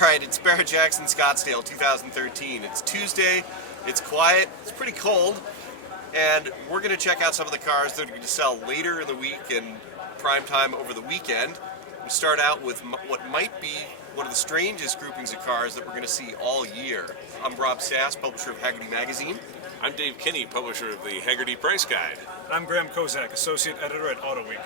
Alright, it's Barrett-Jackson, Scottsdale, 2013. It's Tuesday, it's quiet, it's pretty cold, and we're going to check out some of the cars that are going to sell later in the week and prime time over the weekend. We start out with what might be one of the strangest groupings of cars that we're going to see all year. I'm Rob Sass, publisher of Haggerty Magazine. I'm Dave Kinney, publisher of the Haggerty Price Guide. I'm Graham Kozak, associate editor at Auto Week.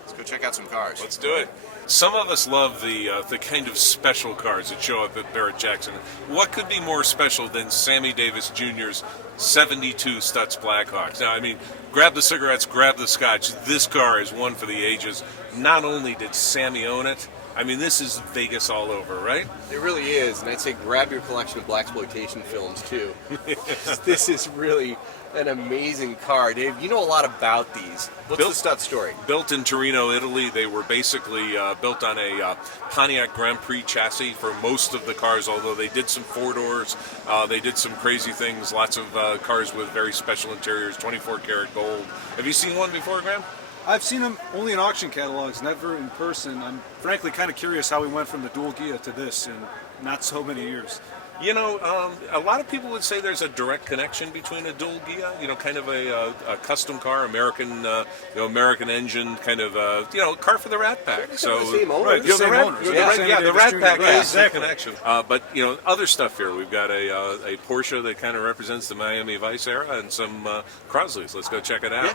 Let's go check out some cars. Let's do it. Some of us love the kind of special cars that show up at Barrett-Jackson. What could be more special than Sammy Davis Jr.'s 72 Stutz Blackhawks? Now, I mean, grab the cigarettes, grab the scotch. This car is one for the ages. Not only did Sammy own it, I mean, this is Vegas all over, right? It really is, and I'd say grab your collection of blaxploitation films, too. This is really an amazing car. Dave, you know a lot about these. What's the Stutz story? Built in Torino, Italy. They were basically built on a Pontiac Grand Prix chassis for most of the cars, although they did some four-doors. They did some crazy things, lots of cars with very special interiors, 24-karat gold. Have you seen one before, Graham? I've seen them only in auction catalogs, never in person. I'm frankly kind of curious how we went from the dual Ghia to this in not so many years. You know, a lot of people would say there's a direct connection between a dual Ghia, you know, kind of a custom car, American, American engine, kind of, car for the Rat Pack. So the same owner. Right, the same owners. The Rat Pack right, is exactly. the connection. But other stuff here. We've got a Porsche that kind of represents the Miami Vice era, and some Crosleys. Let's go check it out. Yeah.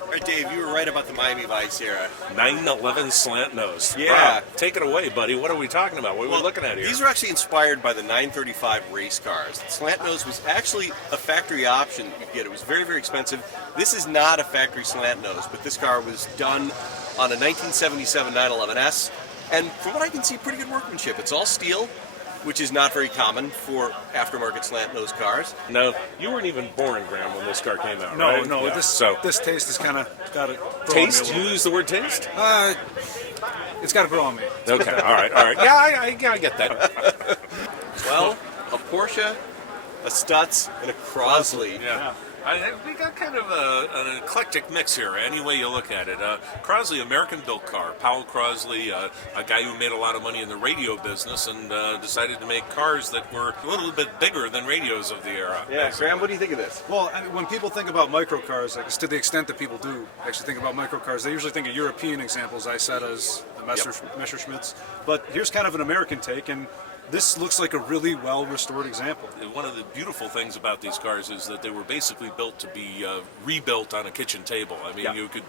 All right, Dave, you were right about the Miami Vice era. 911 slant nose. Yeah. Wow. Take it away, buddy. What are we talking about? What are we looking at here? These are actually inspired by the 935 race cars. The slant nose was actually a factory option that you get. It was very, very expensive. This is not a factory slant nose, but this car was done on a 1977 911S. And from what I can see, pretty good workmanship. It's all steel, which is not very common for aftermarket slant nose cars. No, you weren't even born, Graham, when this car came out, No, right? no, Yeah. this taste has kind of got it. Taste? You use the word taste? It's got to grow on me. Okay, all right. Yeah, I get that. Well, a Porsche, a Stutz, and a Crosley. Yeah. We got kind of an eclectic mix here, any way you look at it. Crosley, American-built car. Powell Crosley, a guy who made a lot of money in the radio business and decided to make cars that were a little bit bigger than radios of the era. Yeah, Graham, what do you think of this? Well, I mean, when people think about microcars, like, to the extent that people do actually think about microcars, they usually think of European examples, Isettas, the Messerschmitts. But here's kind of an American take, and this looks like a really well-restored example. One of the beautiful things about these cars is that they were basically built to be rebuilt on a kitchen table. I mean, you could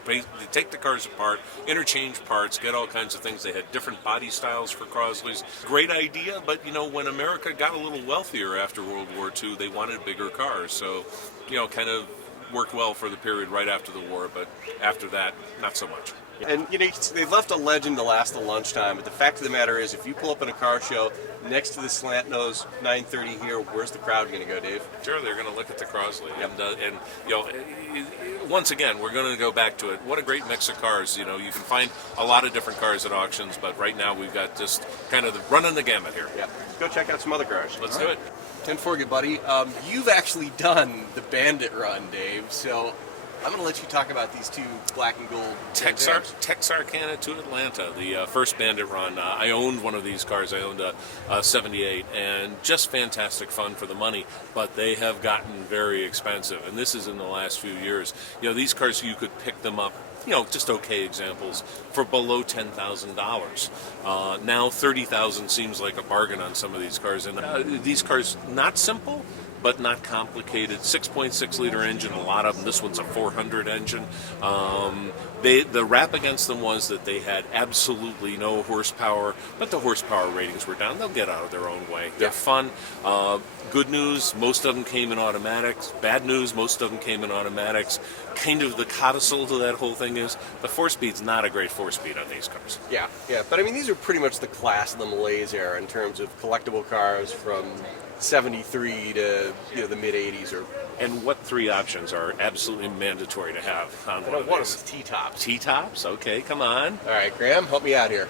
take the cars apart, interchange parts, get all kinds of things. They had different body styles for Crosleys. Great idea, but, when America got a little wealthier after World War II, they wanted bigger cars. So, kind of worked well for the period right after the war, but after that, not so much. And, they've left a legend to last the lunchtime, but the fact of the matter is, if you pull up in a car show next to the slant nose 930 here, where's the crowd going to go, Dave? Sure, they're going to look at the Crosley. And once again, we're going to go back to it. What a great mix of cars. You can find a lot of different cars at auctions, but right now we've got just kind of running the gamut here. Yeah. Go check out some other cars. Let's do it. 10-4, good buddy. You've actually done the Bandit run, Dave, so I'm going to let you talk about these two black and gold Texarkana to Atlanta, the first Bandit run. I owned one of these cars. I owned a 78, and just fantastic fun for the money, but they have gotten very expensive, and this is in the last few years. These cars, you could pick them up, just okay examples, for below $10,000. Now $30,000 seems like a bargain on some of these cars, and these cars, not simple, but not complicated. 6.6 liter engine, a lot of them. This one's a 400 engine. The rap against them was that they had absolutely no horsepower, but the horsepower ratings were down. They'll get out of their own way. They're fun. Good news, most of them came in automatics. Bad news, most of them came in automatics. Kind of the codicil to that whole thing is the 4-speed's not a great 4-speed on these cars. Yeah. But I mean, these are pretty much the class of the malaise era in terms of collectible cars from 73 to the mid 80s. And what three options are absolutely mandatory to have on one of these? T-tops. T-tops? Okay, come on. All right, Graham, help me out here.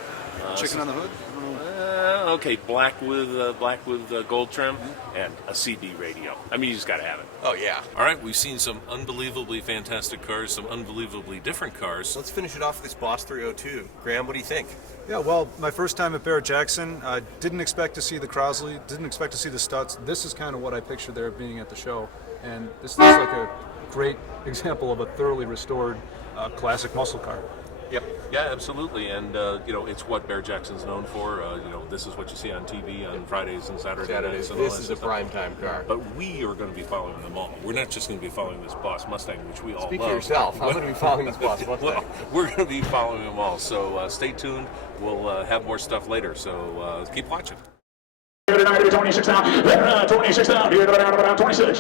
Chicken on the hood? I don't know. Okay, black with gold trim and a CB radio. I mean, you just got to have it. Oh, yeah. All right, we've seen some unbelievably fantastic cars, some unbelievably different cars. Let's finish it off with this Boss 302. Graham, what do you think? Yeah, well, my first time at Barrett-Jackson, I didn't expect to see the Crosley, didn't expect to see the Stutz. This is kind of what I pictured there being at the show. And this looks like a great example of a thoroughly restored classic muscle car. Yep. Yeah, absolutely. And, it's what Barrett-Jackson's known for. This is what you see on TV on Fridays and Saturdays. Saturdays. And all This that is a stuff. primetime car. But we are going to be following them all. We're not just going to be following this Boss Mustang, which we all Speak love. for yourself. I'm going to be following this Boss Mustang. Well, we're going to be following them all. So stay tuned. We'll have more stuff later. So keep watching. 26 down, 26 down, 26.